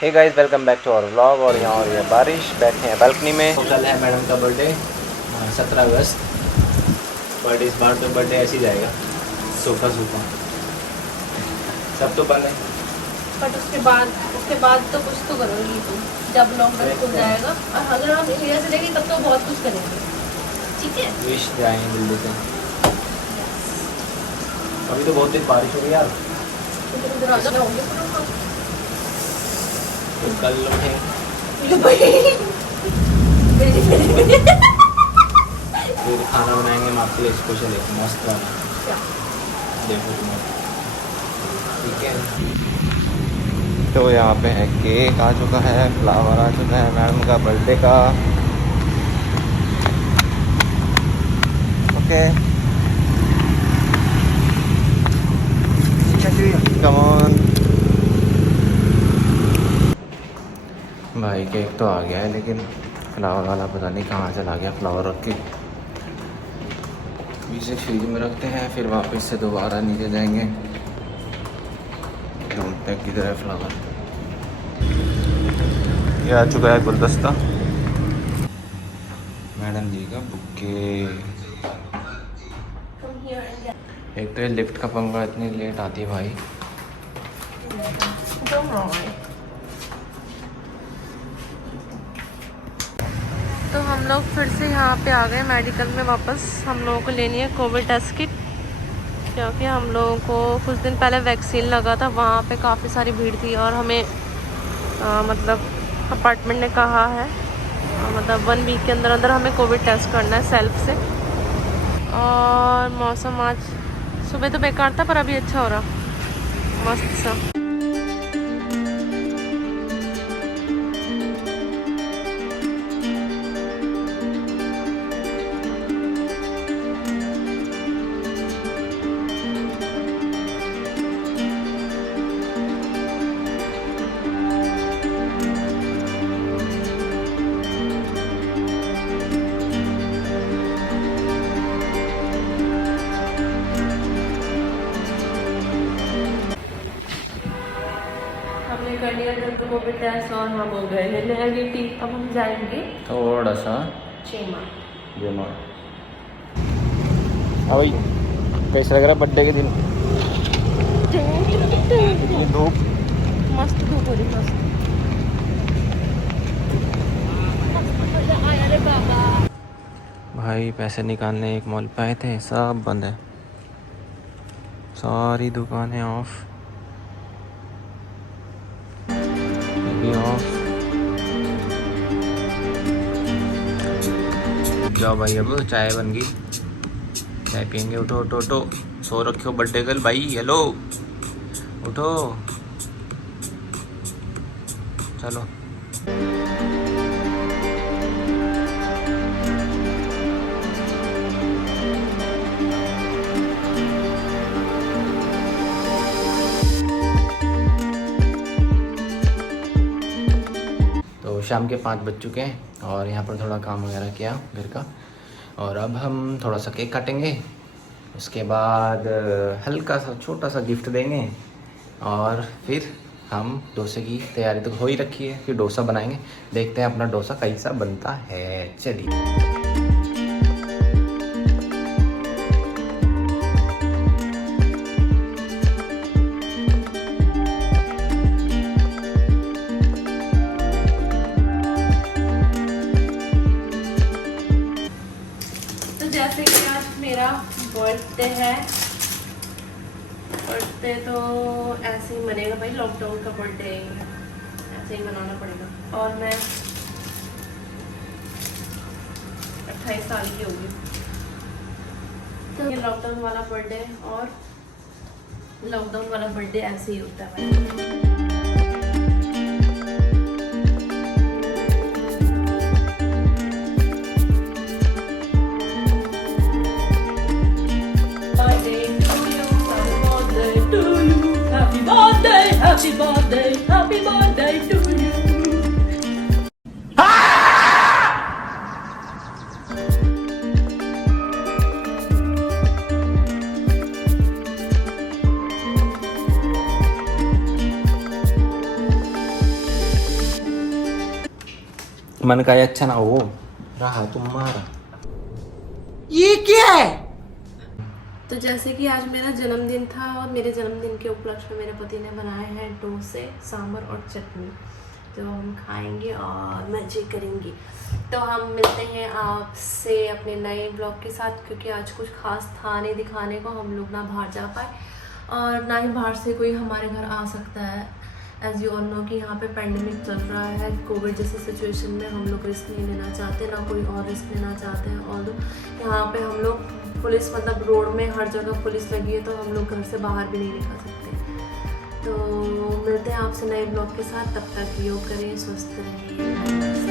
Hey guys, welcome back to our vlog. और यहाँ हो रही है बारिश, बैठे हैं बालकनी में। तो कल है मैडम का बर्थडे 17 अगस्त। बर्थडे इस बार तो बर्थडे ऐसे ही जाएगा, सूखा सूखा। सब तो बंद है, बट उसके बाद तो कुछ तो करोगी तुम जब लॉकडाउन खुल जाएगा। और अगर हम इंडिया से देखें तब तो बहुत कुछ करेंगे, ठीक है। विश जाएंगे दिल्ली से। अभी तो बहुत तेज बारिश हो रही है यार। तो इधर आ जाओगे तो कल उठे फिर खाना बनाएंगे हम आपके लिए स्पेशल, एक मस्त वाला। देखो तुम्हारा, ठीक है। तो यहाँ पे है केक आ चुका है, फ्लावर आ चुका है मैडम का बर्थडे का। ओके, कम ऑन भाई। केक तो आ गया है, लेकिन फ्लावर वाला पता नहीं कहाँ चला गया। फ्लावर रख के इसे फ्रिज में रखते हैं, फिर वापस से दोबारा नीचे जाएंगे, ढूंढते हैं किधर है फ्लावर। ये आ चुका है गुलदस्ता, मैडम जी का बुके। एक तो ये लिफ्ट का पंगा, इतनी लेट आती है भाई। तो हम लोग फिर से यहाँ पे आ गए मेडिकल में वापस। हम लोगों को लेनी है कोविड टेस्ट किट, क्योंकि हम लोगों को कुछ दिन पहले वैक्सीन लगा था। वहाँ पे काफ़ी सारी भीड़ थी और हमें मतलब अपार्टमेंट ने कहा है मतलब 1 वीक के अंदर अंदर हमें कोविड टेस्ट करना है सेल्फ से। और मौसम आज सुबह तो बेकार था, पर अभी अच्छा हो रहा, मस्त सा। हमने कर लिया था कोविड टेस्ट और हम हो गए हैं नेगेटिव। अब हम जाएंगे थोड़ा सा चेमा। भाई कैसा लग रहा है बर्थडे के दिन? ये धूप, मस्त धूप हो रही, मस्त। भाई पैसे निकालने एक मॉल पे आए थे, सब बंद है, सारी दुकानें ऑफ, ये भी ऑफ। जाओ भाई, अब चाय बन गई, चाय पियेंगे। उठो उठो उठो, सो रखियो बर्थडे गर्ल भाई। हेलो, उठो चलो। तो शाम के 5 बज चुके हैं और यहाँ पर थोड़ा काम वगैरह किया घर का, और अब हम थोड़ा सा केक काटेंगे। उसके बाद हल्का सा छोटा सा गिफ्ट देंगे, और फिर हम डोसे की तैयारी तो हो ही रखी है, फिर डोसा बनाएंगे। देखते हैं अपना डोसा कैसा बनता है, चलिए। जैसे कि आज मेरा बर्थडे है, बर्थडे तो ऐसे ही मनेगा भाई, लॉकडाउन का बर्थडे ऐसे ही मनाना पड़ेगा। और मैं 28 साल की होगी, तो ये लॉकडाउन वाला बर्थडे, और लॉकडाउन वाला बर्थडे ऐसे ही होता है भाई। Happy birthday to you. मन का अच्छा ना हो रहा तुम्हारा। ये क्या है? तो जैसे कि आज मेरा जन्मदिन था और मेरे जन्मदिन के उपलक्ष्य में मेरे पति ने बनाए हैं डोसे, सांभर और चटनी, तो हम खाएंगे और मजे करेंगे। तो हम मिलते हैं आपसे अपने नए ब्लॉग के साथ, क्योंकि आज कुछ खास था नहीं दिखाने को, हम लोग ना बाहर जा पाए और ना ही बाहर से कोई हमारे घर आ सकता है। एज यू ऑल नो कि यहाँ पे पेंडेमिक चल रहा है, कोविड जैसे सिचुएशन में हम लोग रिस्क नहीं लेना चाहते, ना कोई और रिस्क लेना चाहते हैं। और यहाँ पे हम लोग पुलिस, मतलब रोड में हर जगह पुलिस लगी है, तो हम लोग घर से बाहर भी नहीं निकल सकते। तो मिलते हैं आपसे नए ब्लॉग के साथ, तब तक योग करें, स्वस्थ रहें।